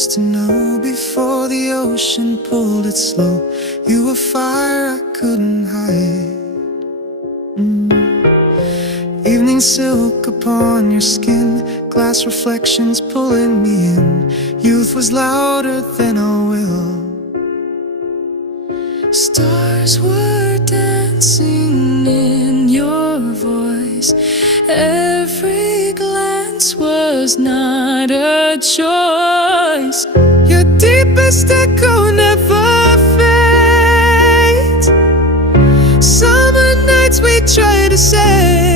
used to know before the ocean pulled it slow. You were fire I couldn't hide. Evening silk upon your skin, glass reflections pulling me in. Youth was louder than our will. Stars were dancing in your voice. Every glance was not a choice. Your deepest echo never fades. Summer nights we try to say